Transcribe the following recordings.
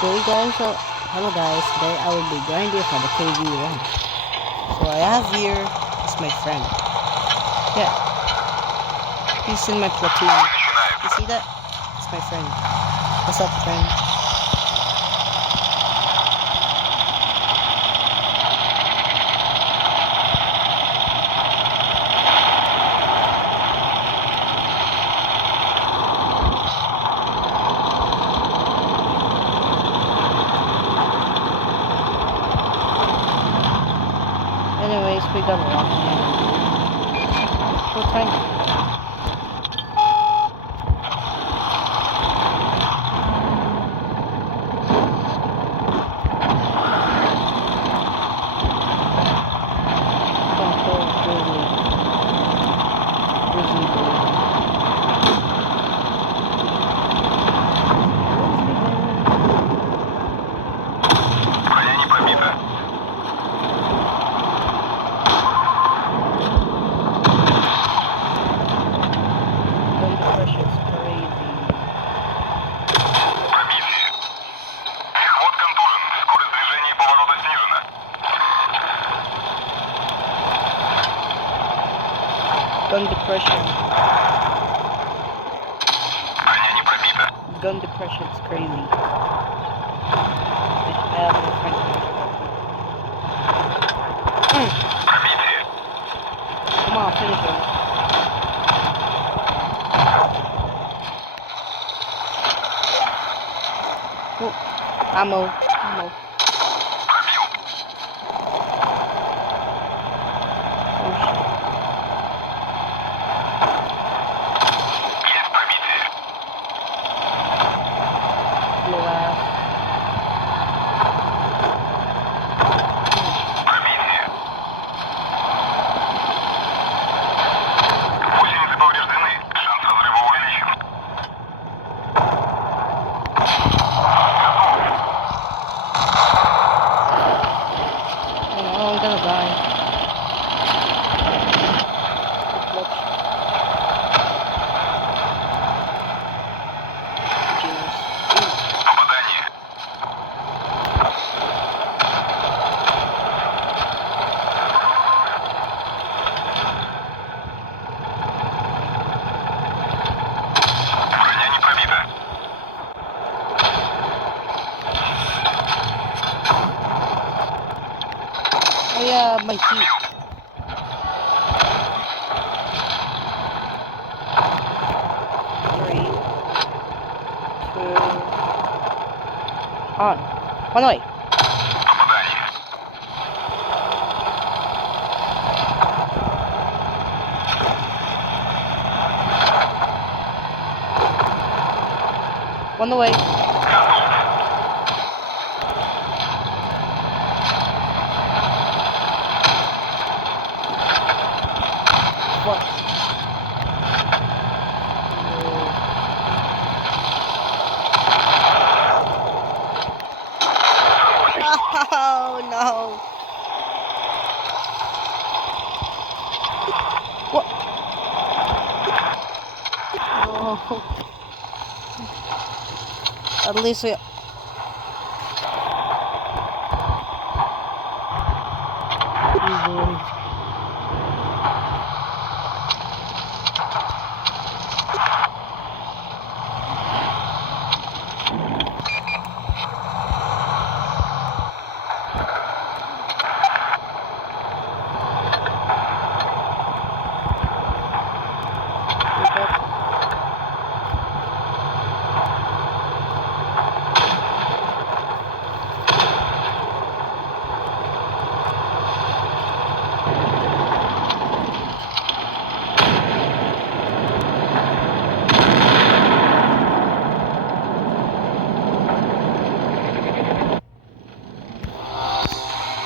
Today guys, hello guys, today I will be grinding for the KV rank. So I have here is my friend. Yeah, he's in my platoon. You see that? It's my friend. What's up, friend? Anyways, we got a rock. We're trying. Gun depression. Gun depression is crazy. I have no friend. Come on, finish him. Oh, ammo. I'm gonna die. Oh yeah, my feet. On. One way. One away. What? Oh no. What? No. At least we...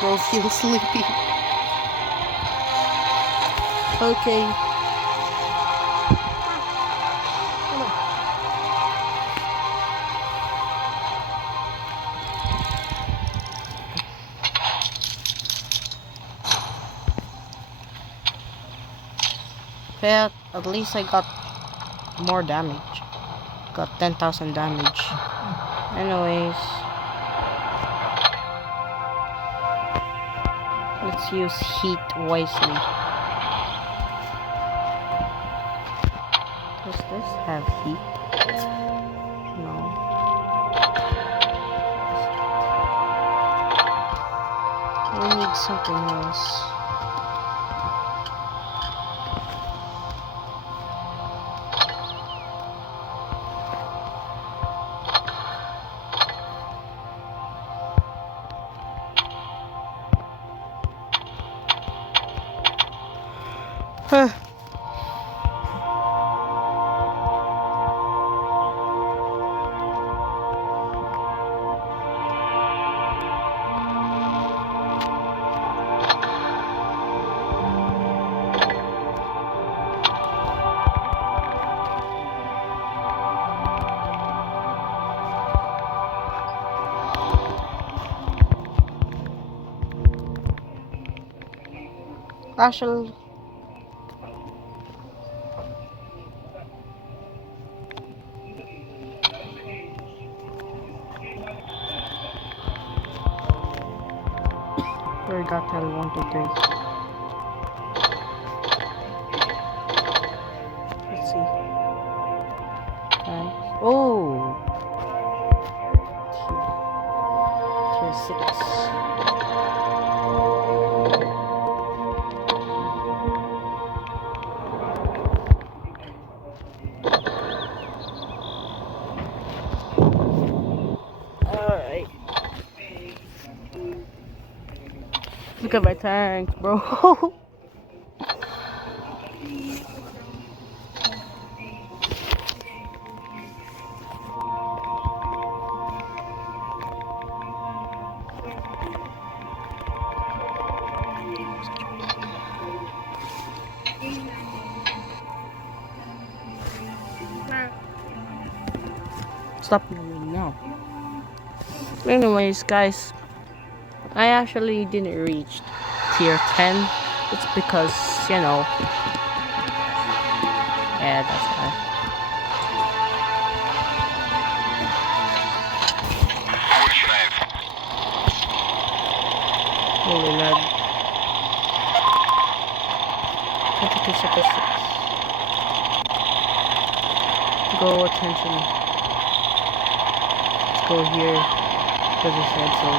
Bro feels sleepy. Okay. But at least I got more damage. Got 10,000 damage. Anyways. Let's use heat wisely. Does this have heat? No. We need something else. Huh. Actually, we got tell 1, 2, 3. Let's see. Nice. Oh, tier 6. Alright. Look at my tanks, bro. Stop moving now. Anyways, guys, I actually didn't reach tier 10. It's because, you know, yeah, that's why. Holy lad. 22 seconds. Go attention. Let's go here. Because I said so.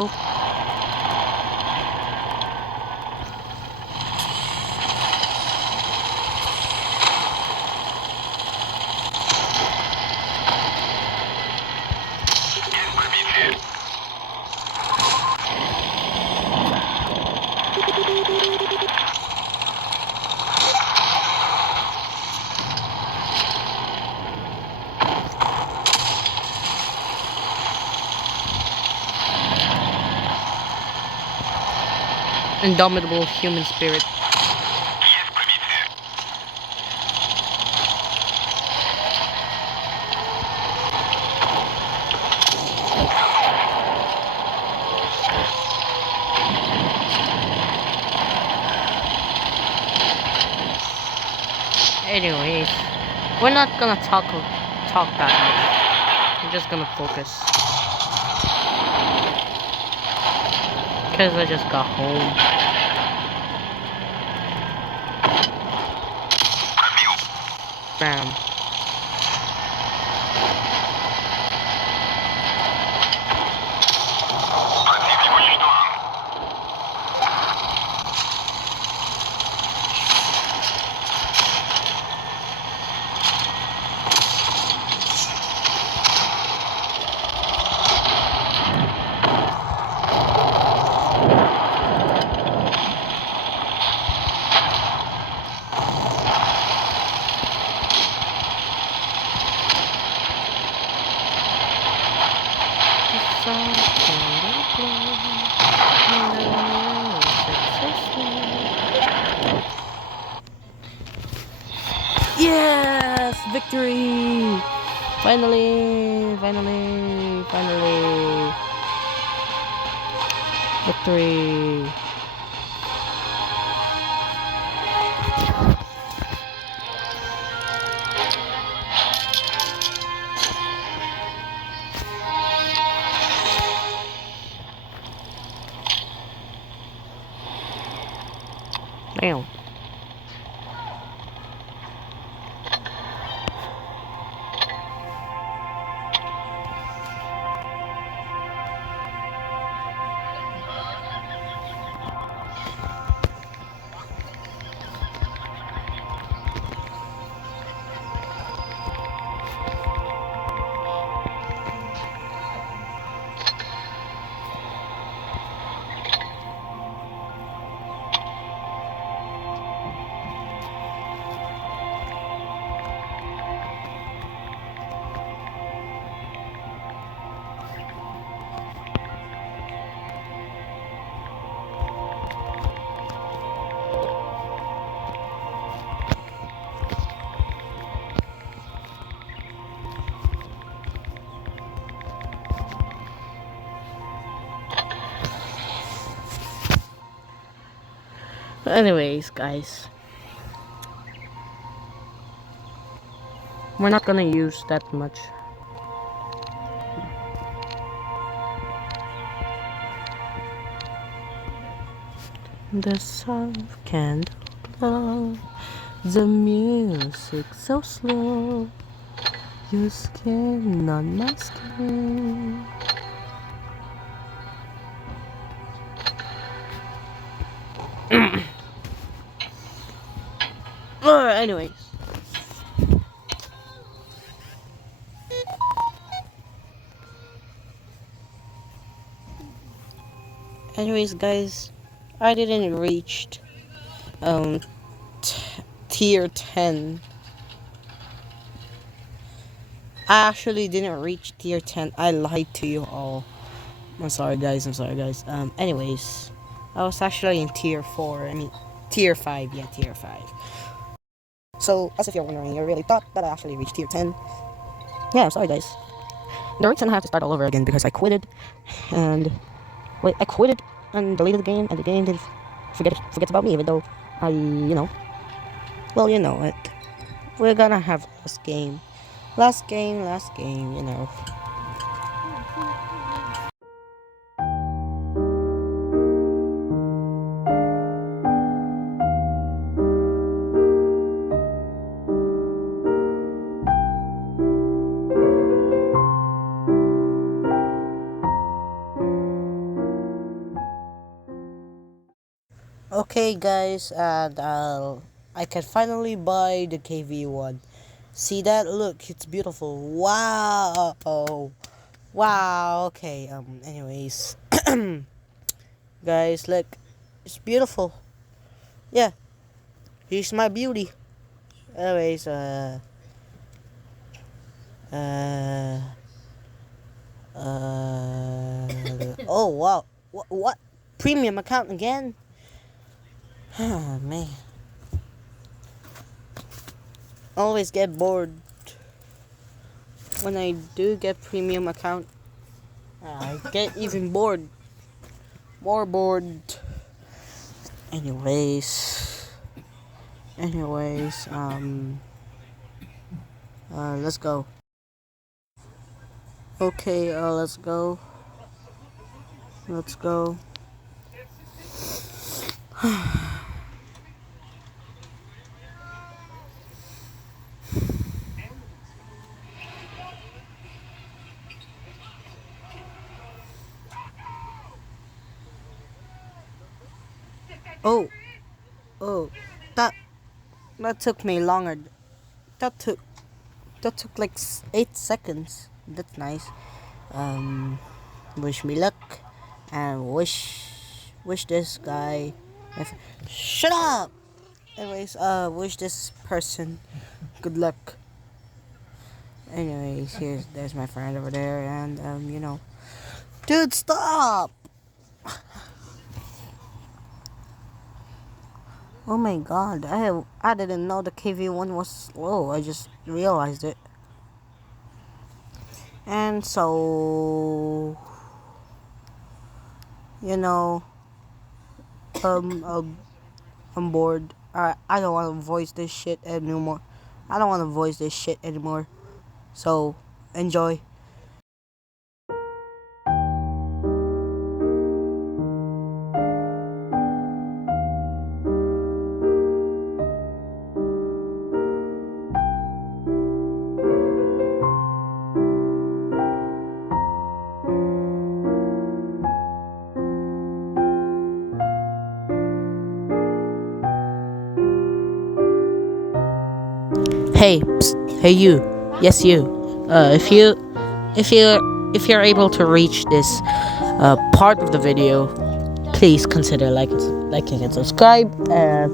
Oh. Indomitable human spirit. Anyways, we're not gonna talk that much. We're just gonna focus. Cause I just got home. Bam. Yes! Victory! Finally! Finally! Finally! Victory. Damn. Anyways, guys, we're not gonna use that much. The sun candle glow, the music so slow, your skin on my skin. Anyways. Anyways, guys, I didn't reach tier 10. I actually didn't reach tier 10. I lied to you all. I'm sorry, guys. Anyways, I was actually in tier 4. I mean, tier 5. Yeah, tier 5. So, as if you're wondering, you really thought that I actually reached tier 10. Yeah, I'm sorry, guys. The reason I have to start all over again because I quitted and I quitted and deleted the game, and the game didn't forgets about me, even though well, you know it. We're gonna have last game, you know. Okay, guys, and I can finally buy the KV1. See that? Look, it's beautiful. Wow. Wow. Okay. Anyways, guys, look, it's beautiful. Yeah, here's my beauty. Anyways, uh, oh wow, what? Premium account again? Oh man, always get bored when I do get premium account. I get even bored, more bored. Anyways, let's go. Okay, let's go. Let's go. Oh, oh, that that took me longer. That took like 8 seconds. That's nice. Wish me luck, and wish this guy. Shut up. Anyways, wish this person good luck. Anyways, there's my friend over there, and dude, stop. Oh my god, I didn't know the KV1 was slow. I just realized it. And so You know, I'm bored. I don't want to voice this shit anymore. I don't want to voice this shit anymore. So, enjoy. Hey, psst, hey you. Yes, you. If you're able to reach this part of the video, please consider liking and subscribe and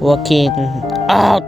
walking out.